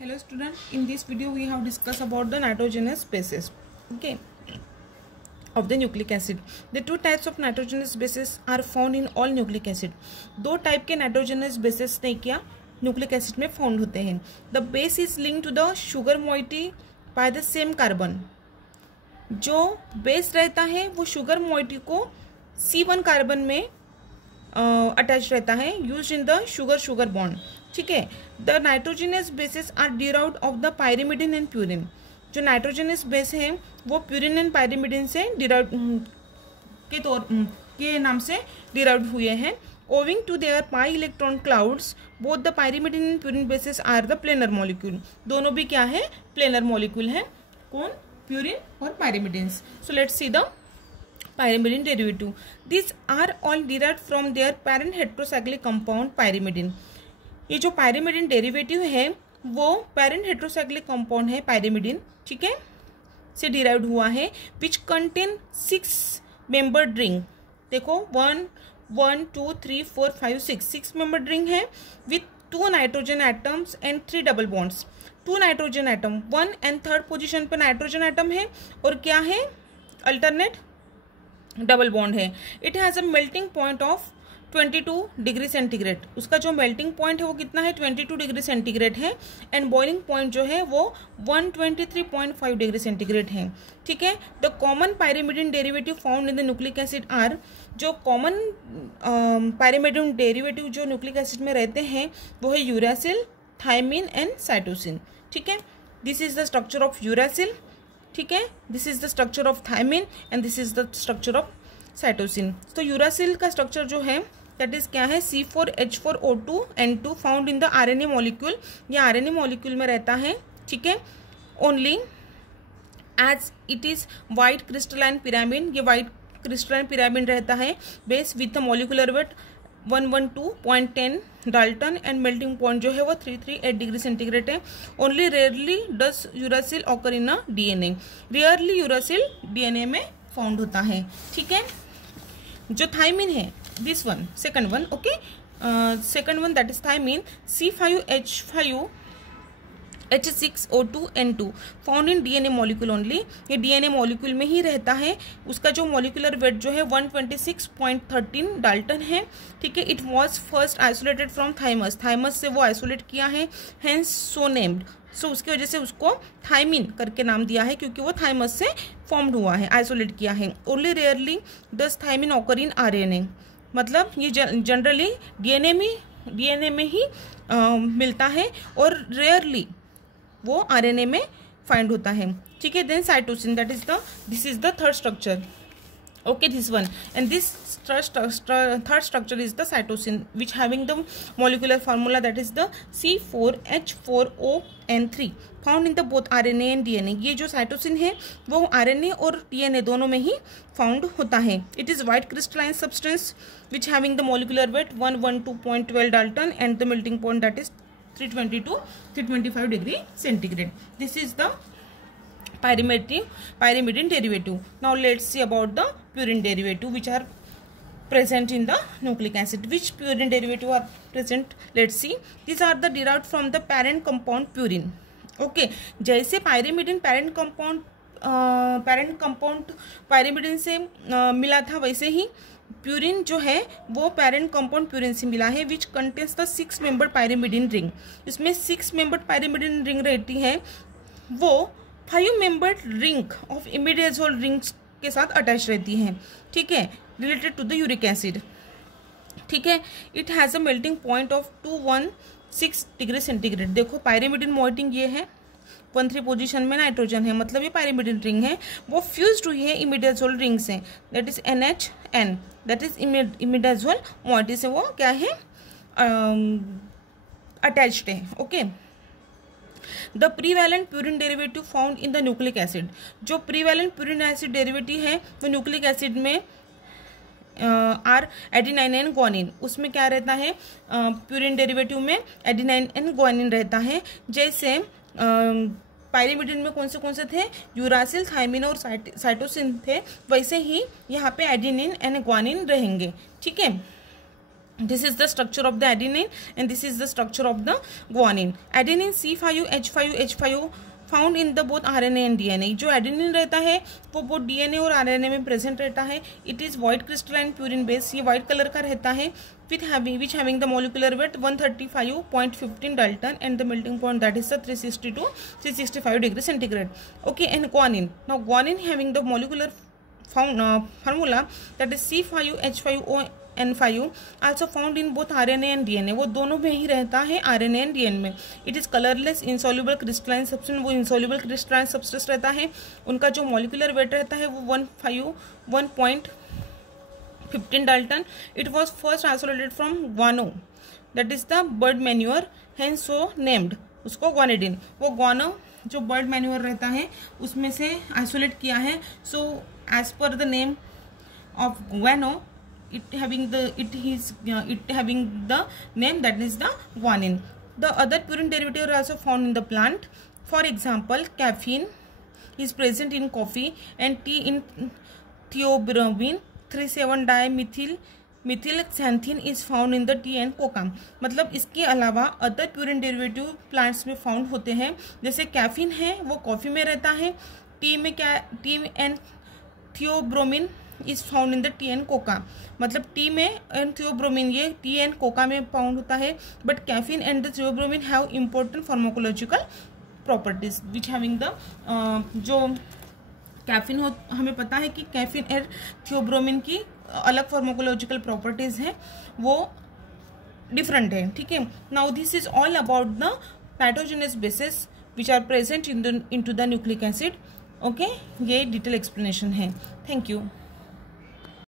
Hello student, in this video we have discussed about the nitrogenous bases, okay, of the nucleic acid. The two types of nitrogenous bases are found in all nucleic acid. दो type के nitrogenous bases ने क्या nucleic acid में found होते हैं. The base is linked to the sugar moiety by the same carbon. जो base रहता है वो शुगर मोइटी को C1 कार्बन में अटैच रहता है, use in the sugar sugar bond. ठीक है. The nitrogenous bases are derived of the pyrimidine and purine. जो नाइट्रोजिनस बेस है वो प्यूरिन एंड पायरिमिडिन से डिराइव के नाम से डिराइव्ड हुए हैं. Owing to their pi electron clouds both the pyrimidine and purine bases are the planar molecule. दोनों भी क्या है? प्लेनर मॉलिक्यूल है. कौन? प्यूरिन और pyrimidines. So let's see the pyrimidine derivative. These are all derived from their parent heterocyclic compound pyrimidine. ये जो pyrimidine derivative है वो parent heterocyclic compound है pyrimidine, ठीक है, से derived हुआ है, which contain 6 membered ring. देखो 1 2 3 4 5 6 membered ring है with 2 nitrogen atoms and 3 double bonds. 2 nitrogen atom 1 and 3rd position पे नाइट्रोजन एटम है और क्या है? अल्टरनेट डबल बॉन्ड है. It has a melting point of 22 degree centigrade. उसका जो मेल्टिंग पॉइंट है वो कितना है? 22 डिग्री सेंटीग्रेड है. एंड बॉइलिंग पॉइंट जो है वो 123.5 डिग्री सेंटीग्रेड है. ठीक है. The common pyrimidine derivative found in the nucleic acid are. जो कॉमन पायरिमिडिन डेरिवेटिव जो न्यूक्लिक एसिड में रहते हैं वो है यूरासिल, थायमिन एंड साइटोसिन. ठीक है. This is the structure of uracil. ठीक है. This is the structure of thymine and this is the structure of cytosine. तो यूरासिल का स्ट्रक्चर जो है दैट इज क्या है? C4H4O2N2 found in the RNA molecule. ये आरएनए मॉलिक्यूल में रहता है. ठीक है. Only as it is white crystalline pyramid. ये वाइट क्रिस्टलाइन पिरामिड रहता है base with the molecular weight 112.10 dalton and melting point जो है वो 338 डिग्री सेंटीग्रेड है. Only rarely does uracil occur in a DNA. Rarely uracil DNA में found होता है. ठीक है. जो थायमिन है this one, second one, okay, second one that is thymine C5H6O2N2 found in DNA molecule only. ये DNA molecule में ही रहता है. उसका जो मॉलिकुलर वेट जो है 126.13 डाल्टन है. ठीक है. It was first isolated from thymus. Thymus से वो आइसोलेट किया है, हेंस सो नेम्ड. सो उसकी वजह से उसको थायमिन करके नाम दिया है क्योंकि वो थाइमस से फॉर्म्ड हुआ है, आइसोलेट किया है. Only rarely does thymine occur in RNA. मतलब ये जनरली डीएनए में ही मिलता है और रेयरली वो आरएनए में फाइंड होता है. ठीक है. Then cytosine that is this is the third structure. Okay, this one, and this third structure is the cytosine, which having the molecular formula that is the C4H4O(N3) found in the both RNA and DNA. ये जो cytosine है वो RNA और DNA दोनों में ही found होता है. It is white crystalline substance which having the molecular weight 112.12 Dalton and the melting point that is 325 degree centigrade. This is the pyrimidine derivative. Now let's see about the purine derivative which are present in the nucleic acid. Which purine derivative are present? Let's see. These are the derived from the parent compound purine. Okay. जैसे pyrimidine parent compound pyrimidine से मिला था वैसे ही purine जो है वो parent compound purine से मिला है which contains the 6 membered pyrimidine ring. इसमें 6 मेंबर्ड पायरिमिडिन रिंग रहती है. वो 5 membered ring of imidazole rings के साथ अटैच रहती हैं. ठीक है. Related to the uric acid. ठीक है. It has a melting point of 216 degree centigrade. देखो पायरिमिडिन मोइटिंग ये है 13 पोजीशन में नाइट्रोजन है, मतलब ये पायरिमिडिन रिंग है. वो फ्यूज्ड हुई है इमिडाजोल रिंग से, that is NHN, that is imidazole moiety से वो क्या है? अटैच्ड है. Okay. The prevalent purine derivative found in the nucleic acid. जो प्रीवैलेंट प्यूरिन एसिड डेरिवेटिव है वो न्यूक्लिक एसिड में आर एडिनाइन एंड ग्वानिन. उसमें क्या रहता है? प्यूरिन डेरिवेटिव में एडिनाइन एंड ग्वानिन रहता है. जैसे पायरिमिडिन में कौन से थे? यूरासिल, थायमिन और साइटोसिन थे. वैसे ही यहाँ पे एडिनिन एंड ग्वानिन रहेंगे. ठीक है. This is the structure of the adenine and this is the structure of the guanine. Adenine C5H5 found in the both RNA and DNA. जो एडेनिन रहता है वो बोथ DNA और RNA में present रहता है. It is white crystalline purine base. ये white colour का रहता है which having the molecular wait 135.15 Dalton and the melting point that is the 360 to 365 degree centigrade. Okay, and guanine. Now guanine having the molecular formula that is C5H5ON5 also found in both RNA and DNA. वो दोनों में ही रहता है RNA and DNA में. It is colorless insoluble crystalline substance. वो insoluble crystalline substance रहता है. उनका जो molecular weight रहता है वो 1.15 Dalton. It was first isolated from guano, that is the bird manure, hence so named. उसको guanidine. वो guano जो bird manure रहता है उसमें से isolate किया है. So as per the name of guano, it having the name that is the guanine. The other purine derivative are also found in the plant. For example, caffeine is present in coffee and tea in theobromine. 3,7-dimethyl xanthine is found in the tea and coca. मतलब इसके अलावा other purine derivative plants में found होते हैं. जैसे caffeine है वो coffee में रहता है. T and theobromine is found in the T and Coca. मतलब टी में एंड थियोब्रोमिन ये टी एंड कोका में फाउंड होता है. But caffeine and the theobromine have important pharmacological properties which having the जो कैफीन हो हमें पता है कि कैफीन एंड थियोब्रोमिन की अलग फार्माकोलॉजिकल प्रॉपर्टीज हैं, वो डिफरेंट है. ठीक है. Now this is all about the pathogenous bases which are present in to the nucleic acid. Okay, ये डिटेल एक्सप्लेनेशन है. Thank you.